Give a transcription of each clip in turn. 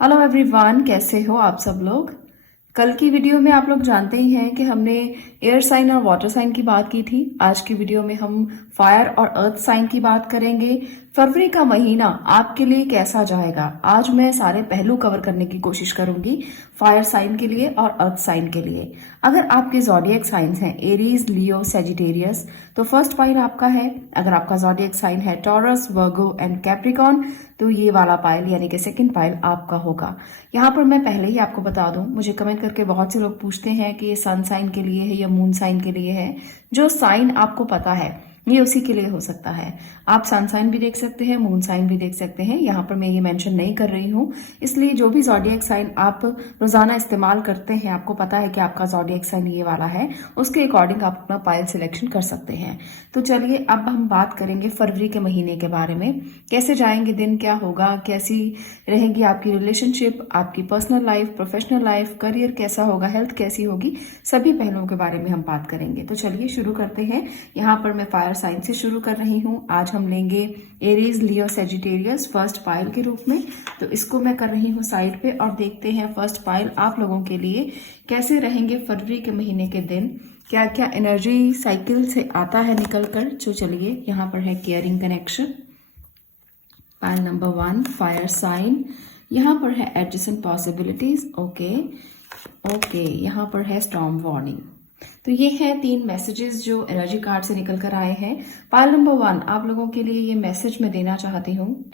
Hello everyone, कैसे हो आप सब लोग। कल की वीडियो में आप लोग जानते ही हैं कि हमने एयर साइन और वाटर साइन की बात की थी। आज की वीडियो में हम फायर और अर्थ साइन की बात करेंगे। फरवरी का महीना आपके लिए कैसा जाएगा, आज मैं सारे पहलू कवर करने की कोशिश करूंगी, फायर साइन के लिए और अर्थ साइन के लिए। अगर आपके ज़ोडिएक साइंस हैं एरीज, लियो, सेजिटेरियस, तो फर्स्ट पाइल आपका है। अगर आपका ज़ोडिएक साइन है टॉरस, वर्गो एंड कैप्रिकॉन, तो ये वाला पाइल यानी कि सेकंड पाइल आपका होगा। यहाँ पर मैं पहले ही आपको बता दूं, मुझे कमेंट करके बहुत से लोग पूछते हैं कि ये सन साइन के लिए है या मून साइन के लिए है। जो साइन आपको पता है ये उसी के लिए हो सकता है। आप सन साइन भी देख सकते हैं, मून साइन भी देख सकते हैं। यहाँ पर मैं ये मेंशन नहीं कर रही हूँ, इसलिए जो भी ज़ोडिएक साइन आप रोजाना इस्तेमाल करते हैं, आपको पता है कि आपका ज़ोडिएक साइन ये वाला है, उसके अकॉर्डिंग आप अपना पाइल सिलेक्शन कर सकते हैं। तो चलिए अब हम बात करेंगे फरवरी के महीने के बारे में। कैसे जाएंगे दिन, क्या होगा, कैसी रहेगी आपकी रिलेशनशिप, आपकी personal life, professional life, career कैसा होगा, हेल्थ कैसी होगी, सभी पहलुओं के बारे में हम बात करेंगे। तो चलिए शुरू करते हैं। यहाँ पर मैं फायर साइन से शुरू कर रही हूँ। आज हम लेंगे एरीज, लियो, सेजिटेरियस फर्स्ट पाइल के रूप में। तो इसको मैं कर रही हूँ साइड पे और देखते हैं फर्स्ट पाइल आप लोगों के लिए कैसे रहेंगे फरवरी के महीने के दिन, क्या क्या एनर्जी साइकिल से आता है निकल कर। तो चलिए, यहाँ पर है caring connection, pile number 1 fire sign. यहाँ पर है एडजेसेंट पॉसिबिलिटीज, ओके। यहाँ पर है स्टॉर्म वार्निंग। तो ये है 3 मैसेजेस जो एनर्जी कार्ड से निकल कर आए हैं। पाइल नंबर 1 आप लोगों के लिए ये मैसेज मैं देना चाहती हूँ।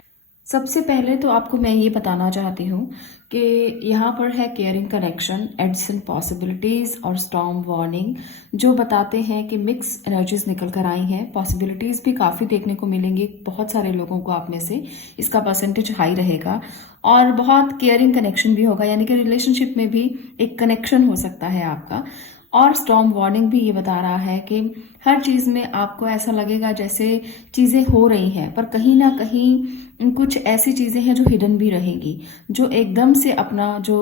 सबसे पहले तो आपको मैं ये बताना चाहती हूँ कि यहाँ पर है केयरिंग कनेक्शन, एडजेसेंट पॉसिबिलिटीज और स्टॉर्म वार्निंग, जो बताते हैं कि मिक्स एनर्जीज निकल कर आई हैं। पॉसिबिलिटीज भी काफ़ी देखने को मिलेंगी बहुत सारे लोगों को, आप में से इसका परसेंटेज हाई रहेगा। और बहुत केयरिंग कनेक्शन भी होगा, यानी कि रिलेशनशिप में भी एक कनेक्शन हो सकता है आपका। और स्टॉर्म वार्निंग भी ये बता रहा है कि हर चीज़ में आपको ऐसा लगेगा जैसे चीज़ें हो रही हैं, पर कहीं ना कहीं कुछ ऐसी चीज़ें हैं जो हिडन भी रहेंगी, जो एकदम से अपना जो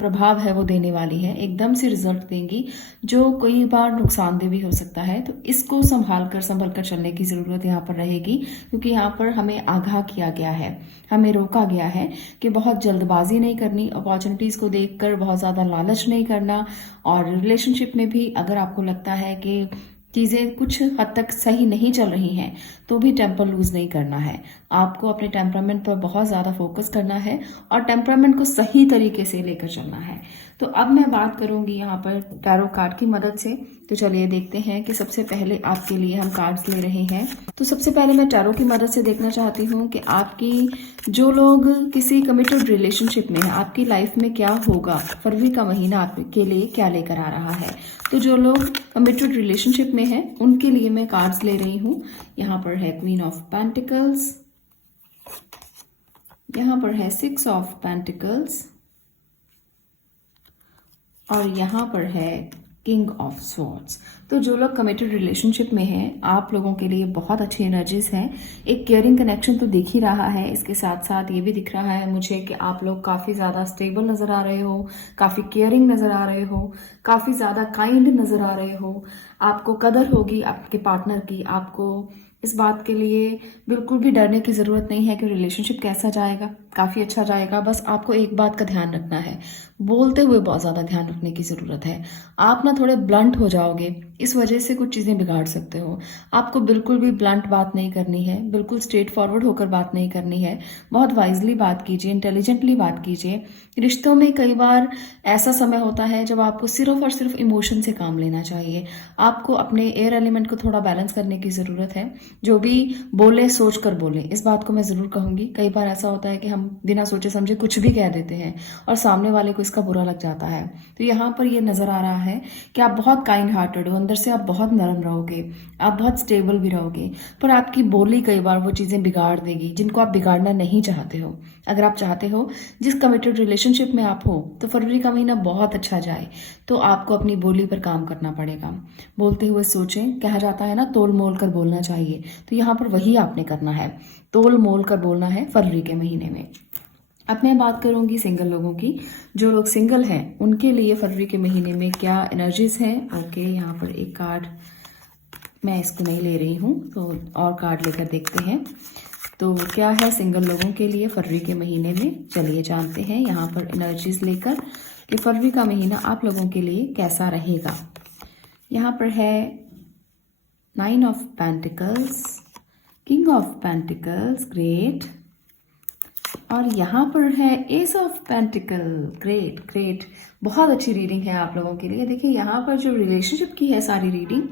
प्रभाव है वो देने वाली है, एकदम से रिजल्ट देंगी, जो कई बार नुकसानदेह भी हो सकता है। तो इसको संभल कर चलने की ज़रूरत यहाँ पर रहेगी, क्योंकि यहाँ पर हमें आगाह किया गया है, हमें रोका गया है कि बहुत जल्दबाजी नहीं करनी, अपॉर्चुनिटीज़ को देखकर बहुत ज़्यादा लालच नहीं करना। और रिलेशनशिप में भी अगर आपको लगता है कि चीज़ें कुछ हद तक सही नहीं चल रही हैं, तो भी टेम्पर लूज नहीं करना है। आपको अपने टेम्परामेंट पर बहुत ज़्यादा फोकस करना है और टेम्परामेंट को सही तरीके से लेकर चलना है। तो अब मैं बात करूंगी यहाँ पर टैरो कार्ड की मदद से। तो चलिए देखते हैं कि सबसे पहले आपके लिए हम कार्ड्स ले रहे हैं। तो सबसे पहले मैं टैरो की मदद से देखना चाहती हूँ कि आपकी जो लोग किसी कमिटेड रिलेशनशिप में है, आपकी लाइफ में क्या होगा, फरवरी का महीना आपके लिए क्या लेकर आ रहा है। तो जो लोग कमिटेड रिलेशनशिप में है उनके लिए मैं कार्ड्स ले रही हूँ। यहाँ पर है क्वीन ऑफ पेंटिकल्स, यहाँ पर है 6 ऑफ पेंटिकल्स और यहाँ पर है किंग ऑफ स्वॉर्ड्स। तो जो लोग कमिटेड रिलेशनशिप में हैं, आप लोगों के लिए बहुत अच्छी एनर्जीज हैं। एक केयरिंग कनेक्शन तो दिख ही रहा है, इसके साथ साथ ये भी दिख रहा है मुझे कि आप लोग काफ़ी ज़्यादा स्टेबल नज़र आ रहे हो, काफ़ी केयरिंग नज़र आ रहे हो, काफ़ी ज़्यादा काइंड नज़र आ रहे हो। आपको कदर होगी आपके पार्टनर की। आपको इस बात के लिए बिल्कुल भी डरने की ज़रूरत नहीं है कि रिलेशनशिप कैसा जाएगा, काफ़ी अच्छा जाएगा। बस आपको एक बात का ध्यान रखना है, बोलते हुए बहुत ज़्यादा ध्यान रखने की ज़रूरत है। आप ना थोड़े ब्लंट हो जाओगे, इस वजह से कुछ चीज़ें बिगाड़ सकते हो। आपको बिल्कुल भी ब्लंट बात नहीं करनी है, बिल्कुल स्ट्रेट फॉरवर्ड होकर बात नहीं करनी है। बहुत वाइजली बात कीजिए, इंटेलिजेंटली बात कीजिए। रिश्तों में कई बार ऐसा समय होता है जब आपको सिर्फ और सिर्फ इमोशन से काम लेना चाहिए। आपको अपने एयर एलिमेंट को थोड़ा बैलेंस करने की ज़रूरत है। जो भी बोले सोच कर बोले, इस बात को मैं ज़रूर कहूँगी। कई बार ऐसा होता है कि हम बिना सोचे समझे कुछ भी कह देते हैं और सामने वाले को इसका बुरा लग जाता है। तो यहाँ पर ये नज़र आ रहा है कि आप बहुत काइंड हार्टेड हो, अंदर से आप बहुत नरम रहोगे, आप बहुत स्टेबल भी रहोगे, पर आपकी बोली कई बार वो चीज़ें बिगाड़ देगी जिनको आप बिगाड़ना नहीं चाहते हो। अगर आप चाहते हो जिस कमिटेड रिलेशनशिप में आप हो तो फरवरी का महीना बहुत अच्छा जाए, तो आपको अपनी बोली पर काम करना पड़ेगा। बोलते हुए सोचें, कहा जाता है ना तोल मोल कर बोलना चाहिए, तो यहाँ पर वही आपने करना है, तोल मोल कर बोलना है फरवरी के महीने में। अब मैं बात करूंगी सिंगल लोगों की। जो लोग सिंगल हैं उनके लिए फरवरी के महीने में क्या एनर्जीज हैं। ओके, यहाँ पर एक कार्ड मैं इसको नहीं ले रही हूँ, तो और कार्ड लेकर देखते हैं। तो क्या है सिंगल लोगों के लिए फरवरी के महीने में, चलिए जानते हैं यहाँ पर एनर्जीज लेकर कि फरवरी का महीना आप लोगों के लिए कैसा रहेगा। यहाँ पर है 9 of pentacles, king of pentacles, great. और यहाँ पर है S of pentacle, great great, बहुत अच्छी रीडिंग है आप लोगों के लिए। देखिए यहाँ पर जो रिलेशनशिप की है सारी रीडिंग,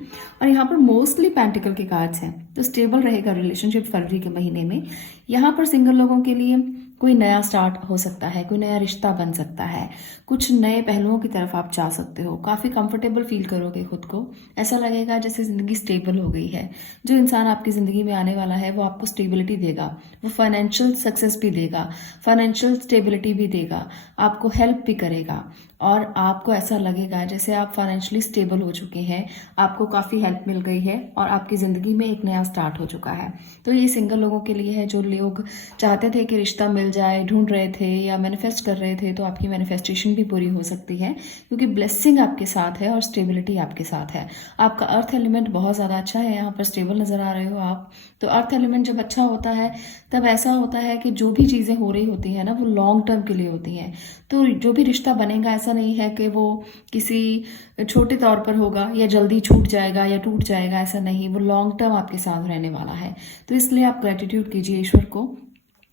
और यहाँ पर मोस्टली पेंटिकल के कार्ड्स हैं, तो स्टेबल रहेगा रिलेशनशिप फरवरी के महीने में। यहाँ पर सिंगल लोगों के लिए कोई नया स्टार्ट हो सकता है, कोई नया रिश्ता बन सकता है, कुछ नए पहलुओं की तरफ आप जा सकते हो, काफ़ी कंफर्टेबल फील करोगे खुद को, ऐसा लगेगा जैसे ज़िंदगी स्टेबल हो गई है। जो इंसान आपकी ज़िंदगी में आने वाला है वो आपको स्टेबिलिटी देगा, वो फाइनेंशियल सक्सेस भी देगा, फाइनेंशियल स्टेबिलिटी भी देगा, आपको हेल्प भी करेगा, और आपको ऐसा लगेगा जैसे आप फाइनेंशियली स्टेबल हो चुके हैं, आपको काफ़ी हेल्प मिल गई है और आपकी ज़िंदगी में एक नया स्टार्ट हो चुका है। तो ये सिंगल लोगों के लिए है, जो लोग चाहते थे कि रिश्ता मिल जाए, ढूंढ रहे थे या मैनिफेस्ट कर रहे थे, तो आपकी मैनिफेस्टेशन भी पूरी हो सकती है, क्योंकि ब्लेसिंग आपके साथ है और स्टेबिलिटी आपके साथ है। आपका अर्थ एलिमेंट बहुत ज़्यादा अच्छा है, यहाँ पर स्टेबल नज़र आ रहे हो आप। तो अर्थ एलिमेंट जब अच्छा होता है तब ऐसा होता है कि जो भी चीज़ें हो रही होती हैं ना, वो लॉन्ग टर्म के लिए होती हैं। तो जो भी रिश्ता बनेगा, ऐसा नहीं है कि वो किसी छोटे तौर पर होगा या जल्दी छूट जाएगा या टूट जाएगा, ऐसा नहीं, वो लॉन्ग टर्म आपके साथ रहने वाला है। तो इसलिए आप ग्रेटिट्यूड कीजिए ईश्वर को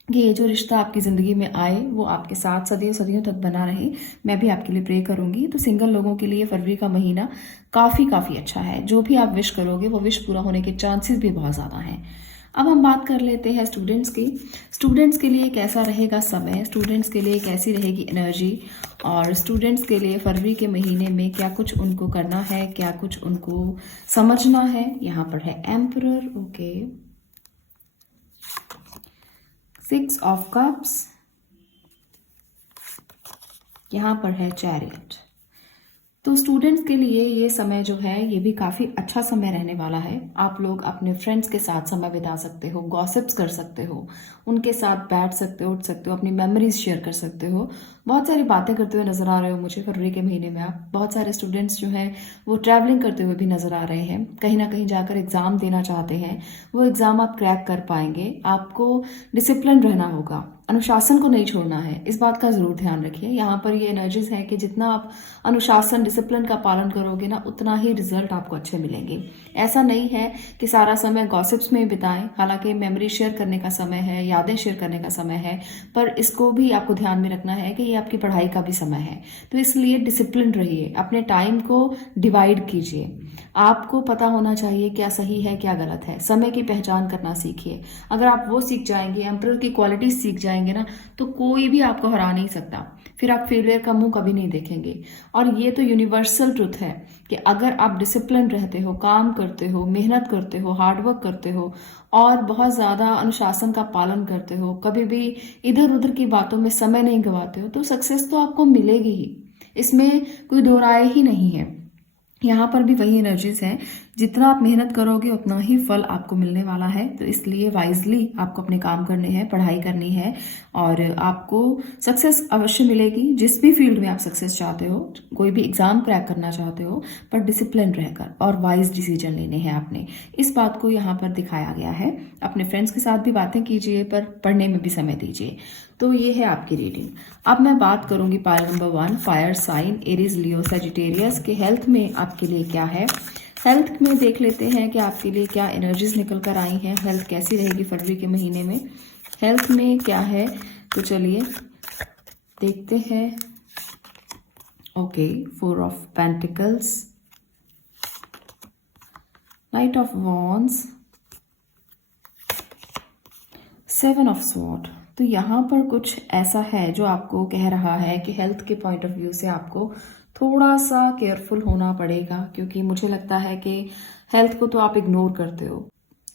कि ये जो रिश्ता आपकी ज़िंदगी में आए वो आपके साथ सदियों सदियों तक बना रहे। मैं भी आपके लिए प्रे करूंगी। तो सिंगल लोगों के लिए फरवरी का महीना काफ़ी अच्छा है। जो भी आप विश करोगे वो विश पूरा होने के चांसेस भी बहुत ज़्यादा हैं। अब हम बात कर लेते हैं स्टूडेंट्स की। स्टूडेंट्स के लिए कैसा रहेगा समय, स्टूडेंट्स के लिए कैसी रहेगी एनर्जी, और स्टूडेंट्स के लिए फरवरी के महीने में क्या कुछ उनको करना है, क्या कुछ उनको समझना है। यहाँ पर है एम्परर, ओके, 6 ऑफ कप्स, यहाँ पर है चैरियट। तो स्टूडेंट्स के लिए ये समय जो है ये भी काफ़ी अच्छा समय रहने वाला है। आप लोग अपने फ्रेंड्स के साथ समय बिता सकते हो, गॉसिप्स कर सकते हो, उनके साथ बैठ सकते हो, उठ सकते हो, अपनी मेमोरीज शेयर कर सकते हो। बहुत सारी बातें करते हुए नज़र आ रहे हो मुझे फरवरी के महीने में आप। बहुत सारे स्टूडेंट्स जो हैं वो ट्रैवलिंग करते हुए भी नज़र आ रहे हैं, कहीं ना कहीं जाकर एग्ज़ाम देना चाहते हैं, वो एग्ज़ाम आप क्रैक कर पाएंगे। आपको डिसिप्लिन रहना होगा, अनुशासन को नहीं छोड़ना है, इस बात का ज़रूर ध्यान रखिए। यहाँ पर ये एनर्जीज है कि जितना आप अनुशासन डिसिप्लिन का पालन करोगे ना, उतना ही रिजल्ट आपको अच्छे मिलेंगे। ऐसा नहीं है कि सारा समय गॉसिप्स में बिताएं, हालांकि मेमोरी शेयर करने का समय है, यादें शेयर करने का समय है, पर इसको भी आपको ध्यान में रखना है कि ये आपकी पढ़ाई का भी समय है। तो इसलिए डिसिप्लिन रहिए, अपने टाइम को डिवाइड कीजिए। आपको पता होना चाहिए क्या सही है क्या गलत है, समय की पहचान करना सीखिए। अगर आप वो सीख जाएंगे, एम्परर की क्वालिटी सीख जाएंगे ना, तो कोई भी आपको हरा नहीं सकता, फिर आप फेलियर का मुंह कभी नहीं देखेंगे। और ये तो यूनिवर्सल ट्रुथ है कि अगर आप डिसिप्लिन रहते हो, काम करते हो, मेहनत करते हो, हार्डवर्क करते हो और बहुत ज़्यादा अनुशासन का पालन करते हो, कभी भी इधर उधर की बातों में समय नहीं गंवाते हो, तो सक्सेस तो आपको मिलेगी ही, इसमें कोई दो राय ही नहीं है। यहाँ पर भी वही एनर्जीज हैं, जितना आप मेहनत करोगे उतना ही फल आपको मिलने वाला है। तो इसलिए वाइजली आपको अपने काम करने हैं, पढ़ाई करनी है, और आपको सक्सेस अवश्य मिलेगी। जिस भी फील्ड में आप सक्सेस चाहते हो, कोई भी एग्जाम क्रैक करना चाहते हो, पर डिसिप्लिन रहकर और वाइज डिसीजन लेने हैं आपने, इस बात को यहाँ पर दिखाया गया है। अपने फ्रेंड्स के साथ भी बातें कीजिए, पर पढ़ने में भी समय दीजिए। तो ये है आपकी रीडिंग। अब मैं बात करूंगी pile number 1, fire sign Aries Leo Sagittarius के हेल्थ में आपके लिए क्या है। हेल्थ में देख लेते हैं कि आपके लिए क्या एनर्जीज निकल कर आई हैं, हेल्थ कैसी रहेगी फरवरी के महीने में, हेल्थ में क्या है। तो चलिए देखते हैं। Okay, 4 of pentacles, night of wands, 7 of sword. तो यहाँ पर कुछ ऐसा है जो आपको कह रहा है कि हेल्थ के पॉइंट ऑफ व्यू से आपको थोड़ा सा केयरफुल होना पड़ेगा, क्योंकि मुझे लगता है कि हेल्थ को तो आप इग्नोर करते हो,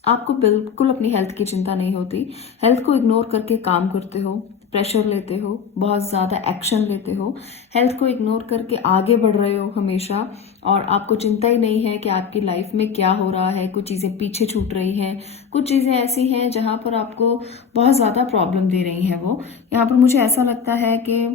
आपको बिल्कुल अपनी हेल्थ की चिंता नहीं होती, हेल्थ को इग्नोर करके काम करते हो, प्रेशर लेते हो, बहुत ज़्यादा एक्शन लेते हो, हेल्थ को इग्नोर करके आगे बढ़ रहे हो हमेशा, और आपको चिंता ही नहीं है कि आपकी लाइफ में क्या हो रहा है। कुछ चीज़ें पीछे छूट रही हैं, कुछ चीज़ें ऐसी हैं जहाँ पर आपको बहुत ज़्यादा प्रॉब्लम दे रही हैं। वो यहाँ पर मुझे ऐसा लगता है कि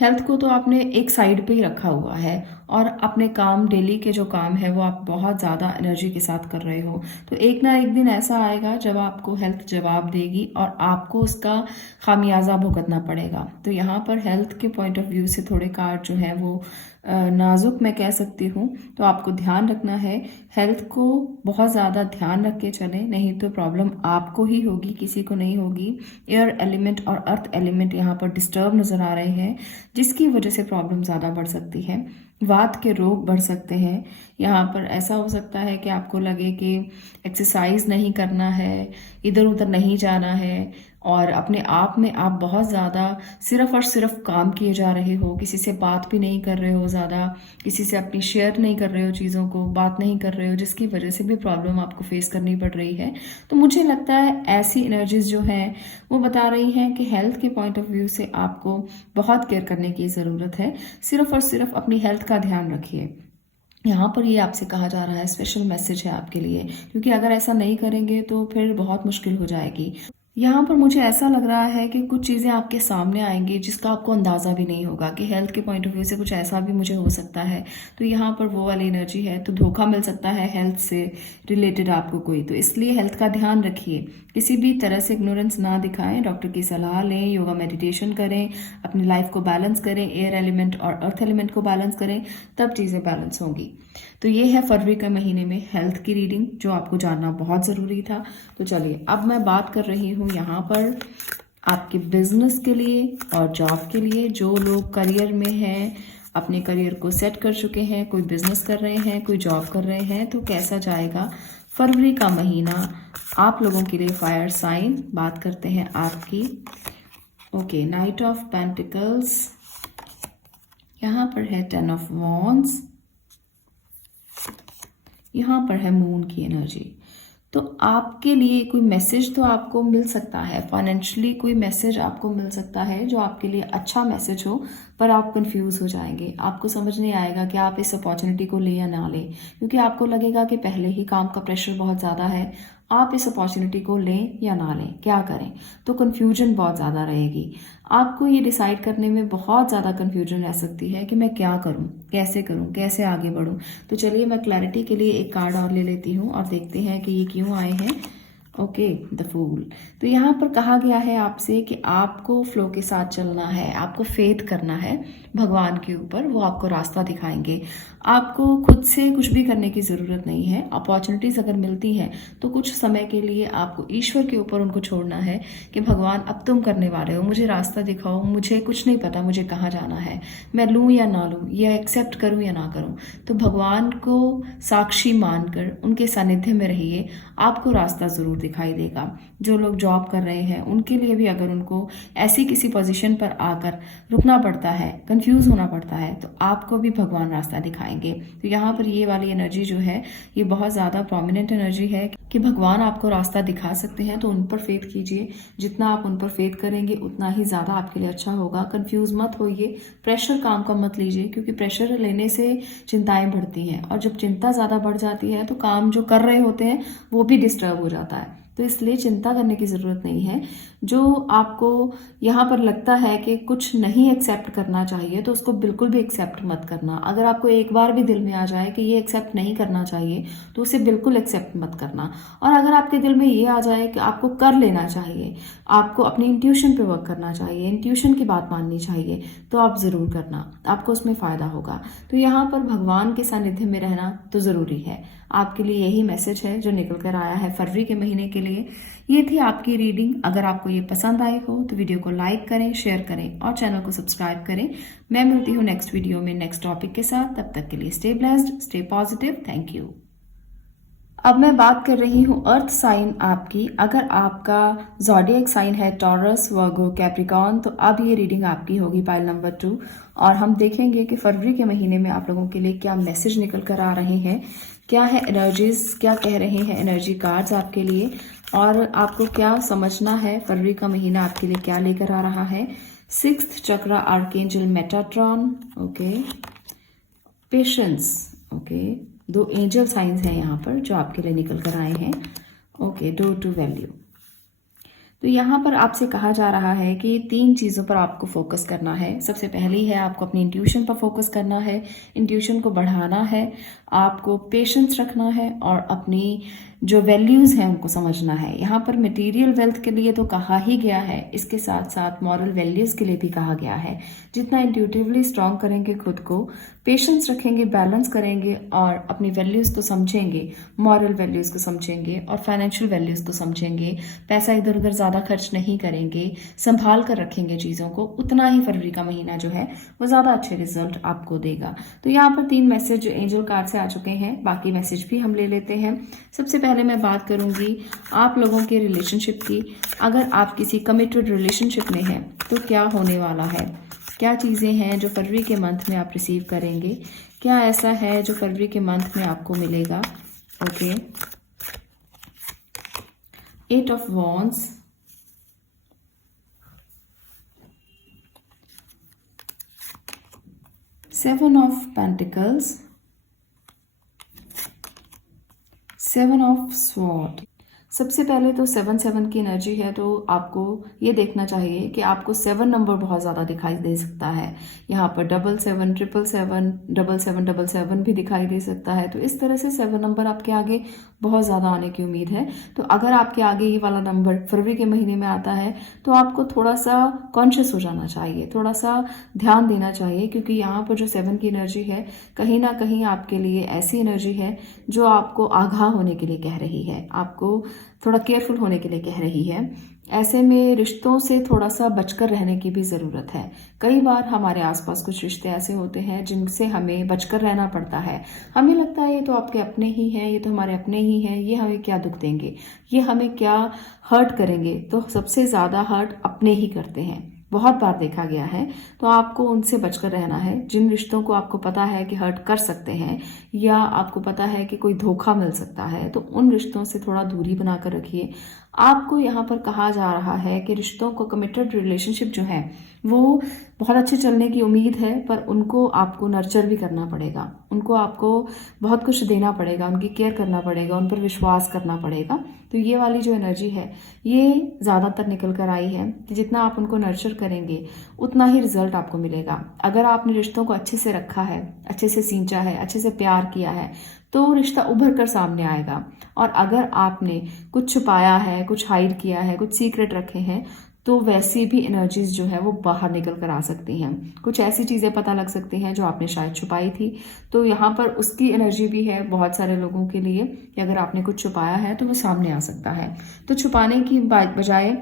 हेल्थ को तो आपने एक साइड पे ही रखा हुआ है और अपने काम, डेली के जो काम है वो आप बहुत ज़्यादा एनर्जी के साथ कर रहे हो। तो एक ना एक दिन ऐसा आएगा जब आपको हेल्थ जवाब देगी और आपको उसका खामियाजा भुगतना पड़ेगा। तो यहाँ पर हेल्थ के पॉइंट ऑफ व्यू से थोड़े कार्ड जो है वो नाजुक मैं कह सकती हूँ। तो आपको ध्यान रखना है, हेल्थ को बहुत ज़्यादा ध्यान रख के चलें, नहीं तो प्रॉब्लम आपको ही होगी, किसी को नहीं होगी। एयर एलिमेंट और अर्थ एलिमेंट यहाँ पर डिस्टर्ब नज़र आ रहे हैं, जिसकी वजह से प्रॉब्लम ज़्यादा बढ़ सकती है। वात के रोग बढ़ सकते हैं। यहाँ पर ऐसा हो सकता है कि आपको लगे कि एक्सरसाइज नहीं करना है, इधर उधर नहीं जाना है और अपने आप में आप बहुत ज़्यादा सिर्फ और सिर्फ काम किए जा रहे हो, किसी से बात भी नहीं कर रहे हो, ज़्यादा किसी से अपनी शेयर नहीं कर रहे हो, चीज़ों को बात नहीं कर रहे हो, जिसकी वजह से भी प्रॉब्लम आपको फेस करनी पड़ रही है। तो मुझे लगता है ऐसी एनर्जीज जो हैं वो बता रही हैं कि हेल्थ के पॉइंट ऑफ व्यू से आपको बहुत केयर करने की ज़रूरत है। सिर्फ और सिर्फ अपनी हेल्थ का ध्यान रखिए। यहाँ पर ये आपसे कहा जा रहा है, स्पेशल मैसेज है आपके लिए, क्योंकि अगर ऐसा नहीं करेंगे तो फिर बहुत मुश्किल हो जाएगी। यहाँ पर मुझे ऐसा लग रहा है कि कुछ चीज़ें आपके सामने आएंगी जिसका आपको अंदाज़ा भी नहीं होगा कि हेल्थ के पॉइंट ऑफ व्यू से कुछ ऐसा भी मुझे हो सकता है। तो यहाँ पर वो वाली एनर्जी है, तो धोखा मिल सकता है हेल्थ से रिलेटेड आपको कोई। तो इसलिए हेल्थ का ध्यान रखिए, किसी भी तरह से इग्नोरेंस ना दिखाएं, डॉक्टर की सलाह लें, योगा मेडिटेशन करें, अपनी लाइफ को बैलेंस करें, एयर एलिमेंट और अर्थ एलिमेंट को बैलेंस करें, तब चीज़ें बैलेंस होंगी। तो ये है फरवरी के महीने में हेल्थ की रीडिंग, जो आपको जानना बहुत ज़रूरी था। तो चलिए अब मैं बात कर रही हूँ यहाँ पर आपके बिजनेस के लिए और जॉब के लिए। जो लोग करियर में हैं, अपने करियर को सेट कर चुके हैं, कोई बिजनेस कर रहे हैं, कोई जॉब कर रहे हैं, तो कैसा जाएगा फरवरी का महीना आप लोगों के लिए। फायर साइन बात करते हैं आपकी। ओके, नाइट ऑफ पेंटिकल्स, यहाँ पर है 10 ऑफ वॉन्ड्स, यहाँ पर है मून की एनर्जी। तो आपके लिए कोई मैसेज तो आपको मिल सकता है, फाइनेंशियली कोई मैसेज आपको मिल सकता है जो आपके लिए अच्छा मैसेज हो, पर आप कंफ्यूज हो जाएंगे। आपको समझ नहीं आएगा कि आप इस अपॉर्चुनिटी को लें या ना लें, क्योंकि आपको लगेगा कि पहले ही काम का प्रेशर बहुत ज़्यादा है, आप इस अपॉर्चुनिटी को लें या ना लें, क्या करें। तो कन्फ्यूजन बहुत ज़्यादा रहेगी। आपको ये डिसाइड करने में बहुत ज़्यादा कन्फ्यूजन रह सकती है कि मैं क्या करूं, कैसे आगे बढ़ूं। तो चलिए मैं क्लैरिटी के लिए एक कार्ड और ले लेती हूं और देखते हैं कि ये क्यों आए हैं। Okay, the fool. तो यहाँ पर कहा गया है आपसे कि आपको फ्लो के साथ चलना है, आपको फेथ करना है भगवान के ऊपर, वो आपको रास्ता दिखाएंगे। आपको खुद से कुछ भी करने की ज़रूरत नहीं है। अपॉर्चुनिटीज़ अगर मिलती हैं तो कुछ समय के लिए आपको ईश्वर के ऊपर उनको छोड़ना है कि भगवान अब तुम करने वाले हो, मुझे रास्ता दिखाओ, मुझे कुछ नहीं पता मुझे कहाँ जाना है, मैं लूँ या ना लूँ, या एक्सेप्ट करूँ या ना करूँ। तो भगवान को साक्षी मानकर उनके सानिध्य में रहिए, आपको रास्ता ज़रूर दिखाई देगा। जो लोग जॉब कर रहे हैं उनके लिए भी अगर उनको ऐसी किसी पोजीशन पर आकर रुकना पड़ता है, कंफ्यूज होना पड़ता है, तो आपको भी भगवान रास्ता दिखाएंगे। तो यहाँ पर ये वाली एनर्जी जो है ये बहुत ज़्यादा प्रोमिनेंट एनर्जी है कि भगवान आपको रास्ता दिखा सकते हैं। तो उन पर फेथ कीजिए, जितना आप उन पर फेथ करेंगे उतना ही ज़्यादा आपके लिए अच्छा होगा। कंफ्यूज मत होइए, प्रेशर काम का मत लीजिए, क्योंकि प्रेशर लेने से चिंताएं बढ़ती हैं और जब चिंता ज़्यादा बढ़ जाती है तो काम जो कर रहे होते हैं वो भी डिस्टर्ब हो जाता है। तो इसलिए चिंता करने की ज़रूरत नहीं है। जो आपको यहाँ पर लगता है कि कुछ नहीं एक्सेप्ट करना चाहिए तो उसको बिल्कुल भी एक्सेप्ट मत करना। अगर आपको एक बार भी दिल में आ जाए कि ये एक्सेप्ट नहीं करना चाहिए तो उसे बिल्कुल एक्सेप्ट मत करना। और अगर आपके दिल में ये आ जाए कि आपको कर लेना चाहिए, आपको अपनी इंट्यूशन पे वर्क करना चाहिए, इंट्यूशन की बात माननी चाहिए, तो आप ज़रूर करना, आपको उसमें फ़ायदा होगा। तो यहाँ पर भगवान के सानिध्य में रहना तो ज़रूरी है। आपके लिए यही मैसेज है जो निकल कर आया है फरवरी के महीने के लिए। ये थी आपकी रीडिंग। अगर आपको ये पसंद आई हो तो वीडियो को लाइक करें, शेयर करें और चैनल को सब्सक्राइब करें। मैं मिलती हूँ नेक्स्ट वीडियो में नेक्स्ट टॉपिक के साथ। तब तक के लिए stay blessed, stay positive. Thank you. अब मैं बात कर रही हूँ अर्थ साइन आपकी। अगर आपका ज़ोडिएक साइन है टॉरस, वर्गो, कैप्रिकॉर्न, तो अब ये रीडिंग आपकी होगी पाइल नंबर 2 और हम देखेंगे कि फरवरी के महीने में आप लोगों के लिए क्या मैसेज निकल कर आ रहे हैं, क्या है एनर्जीज, क्या कह रहे हैं एनर्जी कार्ड्स आपके लिए, और आपको क्या समझना है फरवरी का महीना आपके लिए क्या लेकर आ रहा है। 6th चक्र archangel Metatron, okay, patience, okay, 2 angel science हैं यहाँ पर जो आपके लिए निकल कर आए हैं। Okay, door to value. तो यहाँ पर आपसे कहा जा रहा है कि 3 चीज़ों पर आपको फोकस करना है। सबसे पहली है आपको अपनी इंट्यूशन पर फोकस करना है, इंट्यूशन को बढ़ाना है, आपको पेशेंस रखना है और अपनी जो वैल्यूज़ हैं उनको समझना है। यहाँ पर मटेरियल वेल्थ के लिए तो कहा ही गया है, इसके साथ साथ मॉरल वैल्यूज़ के लिए भी कहा गया है। जितना इंट्यूटिवली स्ट्रॉन्ग करेंगे खुद को, पेशेंस रखेंगे, बैलेंस करेंगे और अपनी वैल्यूज़ को समझेंगे, मॉरल वैल्यूज़ को समझेंगे और फाइनेंशियल वैल्यूज़ को समझेंगे, पैसा इधर उधर ज़्यादा खर्च नहीं करेंगे, संभाल कर रखेंगे चीज़ों को, उतना ही फरवरी का महीना जो है वो ज़्यादा अच्छे रिजल्ट आपको देगा। तो यहाँ पर 3 मैसेज जो एंजल कार्ड से आ चुके हैं, बाकी मैसेज भी हम ले लेते हैं। सबसे पहले मैं बात करूंगी आप लोगों के रिलेशनशिप की। अगर आप किसी कमिटेड रिलेशनशिप में हैं तो क्या होने वाला है, क्या चीज़ें हैं जो फरवरी के मंथ में आप रिसीव करेंगे, क्या ऐसा है जो फरवरी के मंथ में आपको मिलेगा। Okay, 8 of wands, 7 of pentacles, 7 of sword. सबसे पहले तो 7 की एनर्जी है, तो आपको ये देखना चाहिए कि आपको 7 नंबर बहुत ज़्यादा दिखाई दे सकता है। यहाँ पर 777, 777, 7777 भी दिखाई दे सकता है। तो इस तरह से 7 नंबर आपके आगे बहुत ज़्यादा आने की उम्मीद है। तो अगर आपके आगे ये वाला नंबर फरवरी के महीने में आता है तो आपको थोड़ा सा कॉन्शियस हो जाना चाहिए, थोड़ा सा ध्यान देना चाहिए, क्योंकि यहाँ पर जो 7 की एनर्जी है कहीं ना कहीं आपके लिए ऐसी एनर्जी है जो आपको आगाह होने के लिए कह रही है, आपको थोड़ा केयरफुल होने के लिए कह रही है। ऐसे में रिश्तों से थोड़ा सा बचकर रहने की भी ज़रूरत है। कई बार हमारे आसपास कुछ रिश्ते ऐसे होते हैं जिनसे हमें बचकर रहना पड़ता है। हमें लगता है ये तो आपके अपने ही हैं, ये तो हमारे अपने ही हैं, ये हमें क्या दुख देंगे, ये हमें क्या हर्ट करेंगे। तो सबसे ज़्यादा हर्ट अपने ही करते हैं, बहुत बार देखा गया है। तो आपको उनसे बचकर रहना है। जिन रिश्तों को आपको पता है कि हर्ट कर सकते हैं या आपको पता है कि कोई धोखा मिल सकता है, तो उन रिश्तों से थोड़ा दूरी बनाकर रखिए। आपको यहाँ पर कहा जा रहा है कि रिश्तों को, कमिटेड रिलेशनशिप जो है वो बहुत अच्छे चलने की उम्मीद है, पर उनको आपको नर्चर भी करना पड़ेगा, उनको आपको बहुत कुछ देना पड़ेगा, उनकी केयर करना पड़ेगा, उन पर विश्वास करना पड़ेगा। तो ये वाली जो एनर्जी है ये ज़्यादातर निकल कर आई है कि जितना आप उनको नर्चर करेंगे उतना ही रिजल्ट आपको मिलेगा। अगर आपने रिश्तों को अच्छे से रखा है, अच्छे से सींचा है, अच्छे से प्यार किया है, तो रिश्ता उभर कर सामने आएगा। और अगर आपने कुछ छुपाया है, कुछ हाइड किया है, कुछ सीक्रेट रखे हैं, तो वैसी भी एनर्जीज जो है वो बाहर निकल कर आ सकती हैं। कुछ ऐसी चीज़ें पता लग सकती हैं जो आपने शायद छुपाई थी। तो यहाँ पर उसकी एनर्जी भी है बहुत सारे लोगों के लिए कि अगर आपने कुछ छुपाया है तो वो सामने आ सकता है। तो छुपाने की बजाय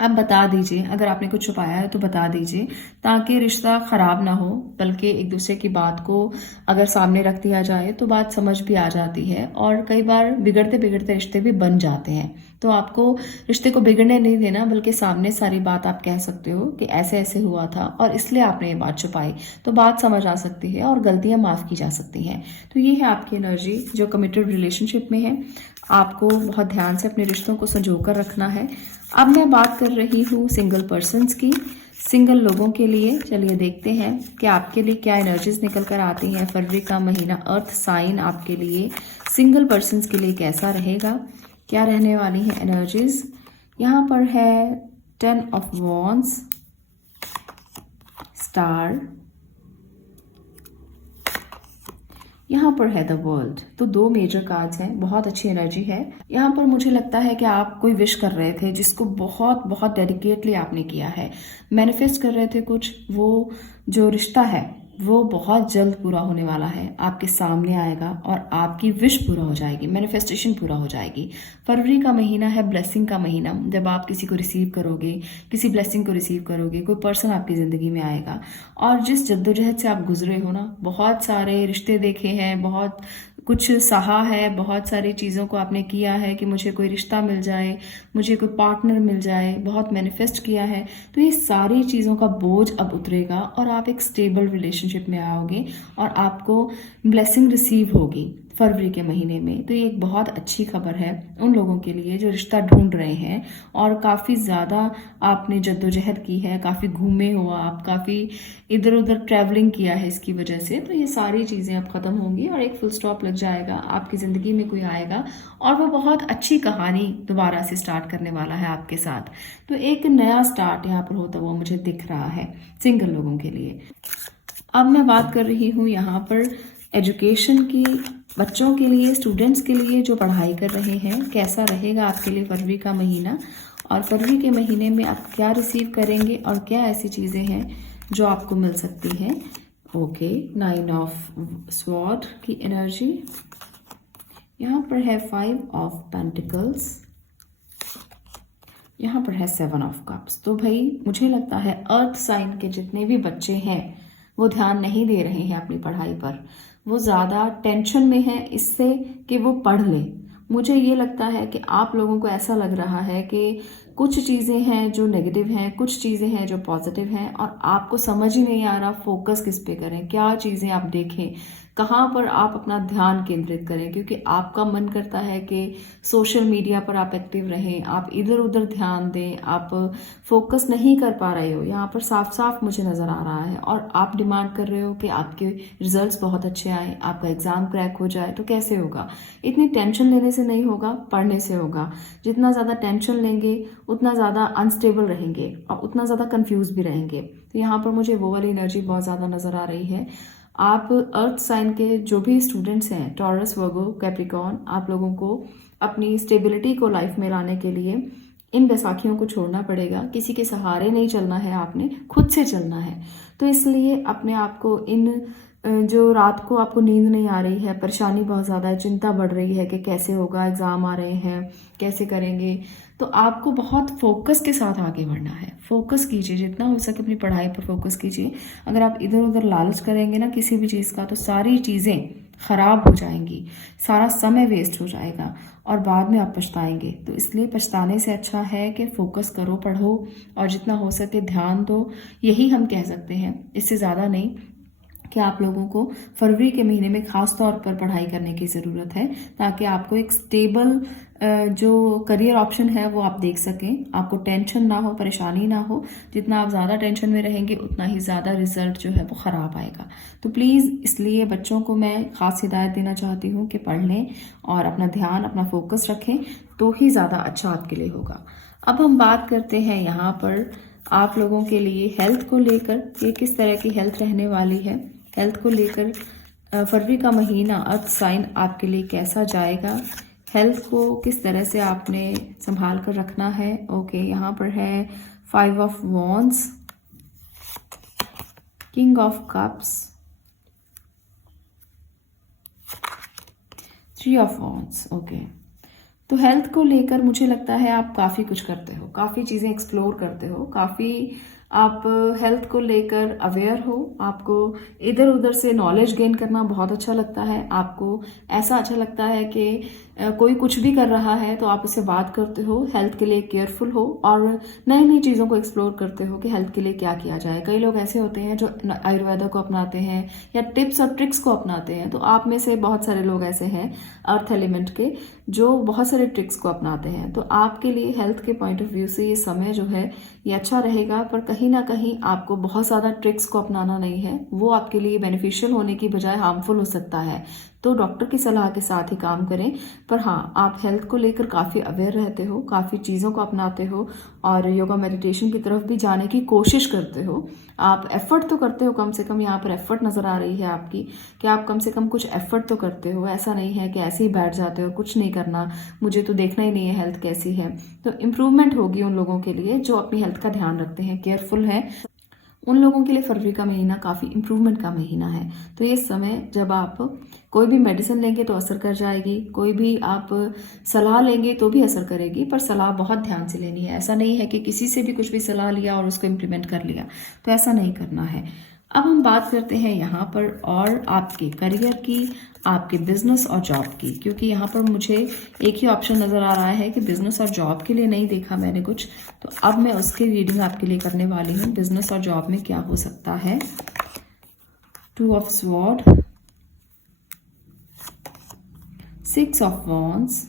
आप बता दीजिए, अगर आपने कुछ छुपाया है तो बता दीजिए, ताकि रिश्ता ख़राब ना हो, बल्कि एक दूसरे की बात को अगर सामने रख दिया जाए तो बात समझ भी आ जाती है। और कई बार बिगड़ते बिगड़ते रिश्ते भी बन जाते हैं। तो आपको रिश्ते को बिगड़ने नहीं देना, बल्कि सामने सारी बात आप कह सकते हो कि ऐसे ऐसे हुआ था और इसलिए आपने ये बात छुपाई, तो बात समझ आ सकती है और गलतियां माफ़ की जा सकती हैं। तो ये है आपकी एनर्जी जो कमिटेड रिलेशनशिप में है। आपको बहुत ध्यान से अपने रिश्तों को संजो कर रखना है। अब मैं बात कर रही हूँ सिंगल पर्सन्स की, सिंगल लोगों के लिए। चलिए देखते हैं कि आपके लिए क्या एनर्जीज निकल कर आती हैं। फरवरी का महीना अर्थ साइन आपके लिए, सिंगल पर्सन्स के लिए कैसा रहेगा, क्या रहने वाली है एनर्जीज। यहाँ पर है 10 ऑफ वॉन्ड्स, स्टार, यहाँ पर है द वर्ल्ड। तो 2 मेजर कार्ड्स हैं, बहुत अच्छी एनर्जी है। यहाँ पर मुझे लगता है कि आप कोई विश कर रहे थे जिसको बहुत बहुत डेडिकेटली आपने किया है, मैनिफेस्ट कर रहे थे कुछ, वो जो रिश्ता है वो बहुत जल्द पूरा होने वाला है, आपके सामने आएगा और आपकी विश पूरा हो जाएगी, मैनिफेस्टेशन पूरा हो जाएगी। फरवरी का महीना है ब्लेसिंग का महीना। जब आप किसी को रिसीव करोगे, किसी ब्लेसिंग को रिसीव करोगे, कोई पर्सन आपकी ज़िंदगी में आएगा। और जिस जद्दोजहद से आप गुजरे हो ना, बहुत सारे रिश्ते देखे हैं, बहुत कुछ सहा है, बहुत सारी चीज़ों को आपने किया है कि मुझे कोई रिश्ता मिल जाए, मुझे कोई पार्टनर मिल जाए, बहुत मैनिफेस्ट किया है। तो ये सारी चीज़ों का बोझ अब उतरेगा और आप एक स्टेबल रिलेशनशिप में आओगे और आपको ब्लेसिंग रिसीव होगी। फरवरी के महीने में। तो ये एक बहुत अच्छी खबर है उन लोगों के लिए जो रिश्ता ढूंढ रहे हैं और काफ़ी ज़्यादा आपने जद्दोजहद की है, काफ़ी घूमे हो आप, काफ़ी इधर उधर ट्रैवलिंग किया है इसकी वजह से। तो ये सारी चीज़ें अब ख़त्म होंगी और एक फुल स्टॉप लग जाएगा, आपकी ज़िंदगी में कोई आएगा और वो बहुत अच्छी कहानी दोबारा से स्टार्ट करने वाला है आपके साथ। तो एक नया स्टार्ट यहाँ पर होता हुआ मुझे दिख रहा है सिंगल लोगों के लिए। अब मैं बात कर रही हूँ यहाँ पर एजुकेशन की, बच्चों के लिए, स्टूडेंट्स के लिए जो पढ़ाई कर रहे हैं, कैसा रहेगा आपके लिए फरवरी का महीना और फरवरी के महीने में आप क्या रिसीव करेंगे और क्या ऐसी चीज़ें हैं जो आपको मिल सकती हैं। ओके, 9 ऑफ स्वॉर्ड की एनर्जी, यहाँ पर है 5 ऑफ पेंटिकल्स, यहाँ पर है 7 ऑफ कप्स। तो भाई मुझे लगता है अर्थ साइन के जितने भी बच्चे हैं वो ध्यान नहीं दे रहे हैं अपनी पढ़ाई पर, वो ज़्यादा टेंशन में है इससे कि वो पढ़ ले। मुझे ये लगता है कि आप लोगों को ऐसा लग रहा है कि कुछ चीज़ें हैं जो नेगेटिव हैं, कुछ चीज़ें हैं जो पॉजिटिव हैं और आपको समझ ही नहीं आ रहा फोकस किस पे करें, क्या चीज़ें आप देखें, कहाँ पर आप अपना ध्यान केंद्रित करें। क्योंकि आपका मन करता है कि सोशल मीडिया पर आप एक्टिव रहें, आप इधर उधर ध्यान दें, आप फोकस नहीं कर पा रहे हो, यहाँ पर साफ साफ मुझे नज़र आ रहा है। और आप डिमांड कर रहे हो कि आपके रिजल्ट्स बहुत अच्छे आए, आपका एग्ज़ाम क्रैक हो जाए। तो कैसे होगा? इतनी टेंशन लेने से नहीं होगा, पढ़ने से होगा। जितना ज़्यादा टेंशन लेंगे उतना ज़्यादा अनस्टेबल रहेंगे और उतना ज़्यादा कंफ्यूज भी रहेंगे। तो यहाँ पर मुझे वो वाली एनर्जी बहुत ज़्यादा नज़र आ रही है। आप अर्थ साइन के जो भी स्टूडेंट्स हैं, टॉरस, वर्गो, कैप्रिकॉर्न, आप लोगों को अपनी स्टेबिलिटी को लाइफ में लाने के लिए इन बैसाखियों को छोड़ना पड़ेगा। किसी के सहारे नहीं चलना है, आपने खुद से चलना है। तो इसलिए अपने आप को इन जो रात को आपको नींद नहीं आ रही है, परेशानी बहुत ज़्यादा है, चिंता बढ़ रही है कि कैसे होगा, एग्ज़ाम आ रहे हैं, कैसे करेंगे, तो आपको बहुत फोकस के साथ आगे बढ़ना है। फोकस कीजिए, जितना हो सके अपनी पढ़ाई पर फोकस कीजिए। अगर आप इधर उधर लालच करेंगे ना किसी भी चीज़ का, तो सारी चीज़ें ख़राब हो जाएंगी, सारा समय वेस्ट हो जाएगा और बाद में आप पछताएंगे। तो इसलिए पछताने से अच्छा है कि फोकस करो, पढ़ो और जितना हो सके ध्यान दो। यही हम कह सकते हैं, इससे ज़्यादा नहीं कि आप लोगों को फरवरी के महीने में खास तौर पर पढ़ाई करने की ज़रूरत है, ताकि आपको एक स्टेबल जो करियर ऑप्शन है वो आप देख सकें, आपको टेंशन ना हो, परेशानी ना हो। जितना आप ज़्यादा टेंशन में रहेंगे उतना ही ज़्यादा रिजल्ट जो है वो ख़राब आएगा। तो प्लीज़ इसलिए बच्चों को मैं ख़ास हिदायत देना चाहती हूँ कि पढ़ लें और अपना ध्यान, अपना फोकस रखें, तो ही ज़्यादा अच्छा आपके लिए होगा। अब हम बात करते हैं यहाँ पर आप लोगों के लिए हेल्थ को लेकर, ये किस तरह की हेल्थ रहने वाली है। हेल्थ को लेकर फरवरी का महीना अर्थ साइन आपके लिए कैसा जाएगा, हेल्थ को किस तरह से आपने संभाल कर रखना है। ओके, यहाँ पर है 5 of wands, king of cups, 3 of wands. Okay, तो हेल्थ को लेकर मुझे लगता है आप काफ़ी कुछ करते हो, काफ़ी चीज़ें एक्सप्लोर करते हो, काफ़ी आप हेल्थ को लेकर अवेयर हो, आपको इधर उधर से नॉलेज गेन करना बहुत अच्छा लगता है। आपको ऐसा अच्छा लगता है कि कोई कुछ भी कर रहा है तो आप उससे बात करते हो, हेल्थ के लिए केयरफुल हो और नई नई चीज़ों को एक्सप्लोर करते हो कि हेल्थ के लिए क्या किया जाए। कई लोग ऐसे होते हैं जो आयुर्वेदा को अपनाते हैं या टिप्स और ट्रिक्स को अपनाते हैं। तो आप में से बहुत सारे लोग ऐसे हैं अर्थ एलिमेंट के जो बहुत सारे ट्रिक्स को अपनाते हैं। तो आपके लिए हेल्थ के पॉइंट ऑफ व्यू से ये समय जो है ये अच्छा रहेगा, पर कहीं ना कहीं आपको बहुत ज़्यादा ट्रिक्स को अपनाना नहीं है, वो आपके लिए बेनिफिशियल होने की बजाय हार्मफुल हो सकता है। तो डॉक्टर की सलाह के साथ ही काम करें। पर हाँ, आप हेल्थ को लेकर काफ़ी अवेयर रहते हो, काफ़ी चीज़ों को अपनाते हो और योगा मेडिटेशन की तरफ भी जाने की कोशिश करते हो। आप एफर्ट तो करते हो, कम से कम यहाँ पर एफर्ट नज़र आ रही है आपकी कि आप कम से कम कुछ एफर्ट तो करते हो। ऐसा नहीं है कि ऐसे ही बैठ जाते हो, कुछ नहीं करना, मुझे तो देखना ही नहीं है हेल्थ कैसी है। तो इम्प्रूवमेंट होगी उन लोगों के लिए जो अपनी हेल्थ का ध्यान रखते हैं, केयरफुल हैं। उन लोगों के लिए फरवरी का महीना काफ़ी इम्प्रूवमेंट का महीना है। तो ये समय जब आप कोई भी मेडिसिन लेंगे तो असर कर जाएगी, कोई भी आप सलाह लेंगे तो भी असर करेगी, पर सलाह बहुत ध्यान से लेनी है। ऐसा नहीं है कि किसी से भी कुछ भी सलाह लिया और उसको इम्प्लीमेंट कर लिया, तो ऐसा नहीं करना है। अब हम बात करते हैं यहाँ पर और आपके करियर की, आपके बिजनेस और जॉब की, क्योंकि यहाँ पर मुझे एक ही ऑप्शन नज़र आ रहा है कि बिजनेस और जॉब के लिए नहीं देखा मैंने कुछ, तो अब मैं उसकी रीडिंग आपके लिए करने वाली हूँ। बिजनेस और जॉब में क्या हो सकता है। 2 of sword, 6 of wands,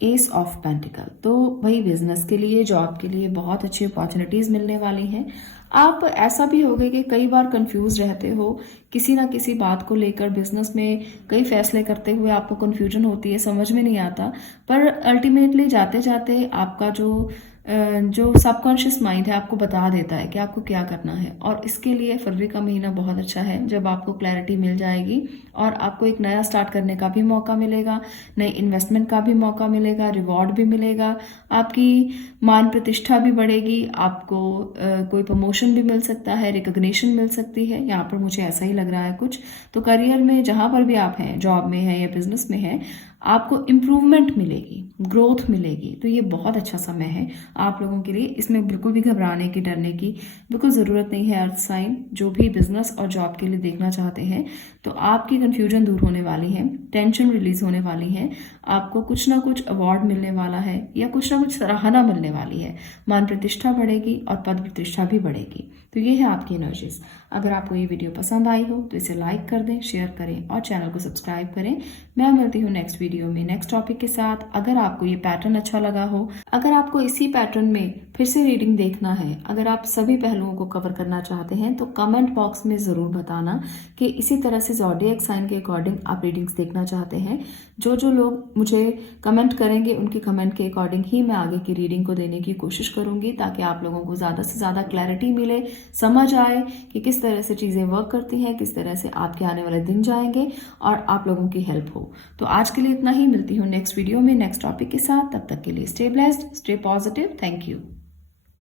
S of pentacle. तो वही बिजनेस के लिए, जॉब के लिए बहुत अच्छी अपॉर्चुनिटीज मिलने वाली हैं। आप ऐसा भी होगा कि कई बार कंफ्यूज रहते हो किसी ना किसी बात को लेकर, बिजनेस में कई फैसले करते हुए आपको कंफ्यूजन होती है, समझ में नहीं आता, पर अल्टीमेटली जाते जाते आपका जो सबकॉन्शियस माइंड है आपको बता देता है कि आपको क्या करना है। और इसके लिए फरवरी का महीना बहुत अच्छा है, जब आपको क्लैरिटी मिल जाएगी और आपको एक नया स्टार्ट करने का भी मौका मिलेगा, नई इन्वेस्टमेंट का भी मौका मिलेगा, रिवॉर्ड भी मिलेगा, आपकी मान प्रतिष्ठा भी बढ़ेगी, आपको कोई प्रमोशन भी मिल सकता है, रिकॉग्निशन मिल सकती है। यहाँ पर मुझे ऐसा ही लग रहा है कुछ। तो करियर में जहाँ पर भी आप हैं, जॉब में हैं या बिजनेस में हैं, आपको इम्प्रूवमेंट मिलेगी, ग्रोथ मिलेगी। तो ये बहुत अच्छा समय है आप लोगों के लिए। इसमें बिल्कुल भी घबराने की, डरने की बिल्कुल ज़रूरत नहीं है। अर्थ साइन जो भी बिजनेस और जॉब के लिए देखना चाहते हैं, तो आपकी कन्फ्यूजन दूर होने वाली है, टेंशन रिलीज होने वाली है, आपको कुछ ना कुछ अवार्ड मिलने वाला है या कुछ ना कुछ सराहना मिलने वाली है, मान प्रतिष्ठा बढ़ेगी और पद प्रतिष्ठा भी बढ़ेगी। तो ये है आपकी एनर्जीज। अगर आपको ये वीडियो पसंद आई हो तो इसे लाइक कर दें, शेयर करें और चैनल को सब्सक्राइब करें। मैं मिलती हूँ नेक्स्ट वीडियो में नेक्स्ट टॉपिक के साथ। अगर आपको ये पैटर्न अच्छा लगा हो, अगर आपको इसी पैटर्न में फिर से रीडिंग देखना है, अगर आप सभी पहलुओं को कवर करना चाहते हैं, तो कमेंट बॉक्स में ज़रूर बताना कि इसी तरह से ज़ोडिएक साइन के अकॉर्डिंग आप रीडिंग्स देखना चाहते हैं। जो लोग मुझे कमेंट करेंगे, उनके कमेंट के अकॉर्डिंग ही मैं आगे की रीडिंग को देने की कोशिश करूंगी, ताकि आप लोगों को ज़्यादा से ज़्यादा क्लैरिटी मिले, समझ आए कि किस तरह से चीज़ें वर्क करती हैं, किस तरह से आपके आने वाले दिन जाएंगे और आप लोगों की हेल्प हो। तो आज के लिए इतना ही। मिलती हूँ नेक्स्ट वीडियो में नेक्स्ट टॉपिक के साथ। तब तक के लिए stay blessed, stay positive. Thank you.